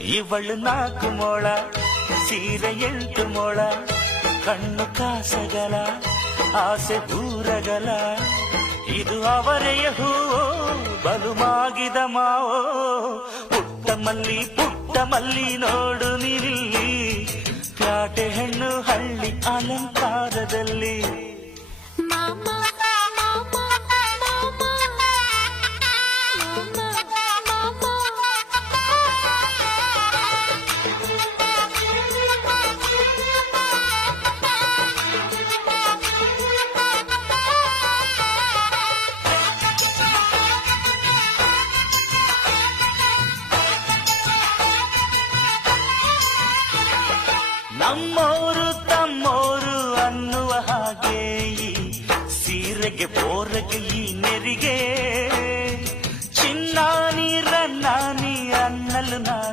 ಇವಳು ನಾಲ್ಕು ಮೊಳ, ಸೀರೆ ಎಂಟು ಮೊಳ, ಕಣ್ಣು ಕಾಸಗಲ, ಆಸೆ ದೂರಗಲ. ಇದು ಅವರೆಯ ಹೂ ಬಲು ಮಾಗಿದ ಮಾವೋ. ಪುಟ್ಟ ಮಲ್ಲಿ ಪುಟ್ಟ ಮಲ್ಲಿ ನೋಡು ನಿಲ್ಲಿ ಕಾಟೆ ಹೆಣ್ಣು ಹಳ್ಳಿ ಅಲಂಕಾರದಲ್ಲಿ. ನಮ್ಮೋರು ತಮ್ಮೋರು ಅನ್ನುವ ಹಾಗೆ ಸೀರೆಗೆ ಬೋರಗೆ ಈ ನೆರಿಗೆ. ಚಿನ್ನಾನಿ ರನ್ನಾನಿ ಅನ್ನಲು ನಾನು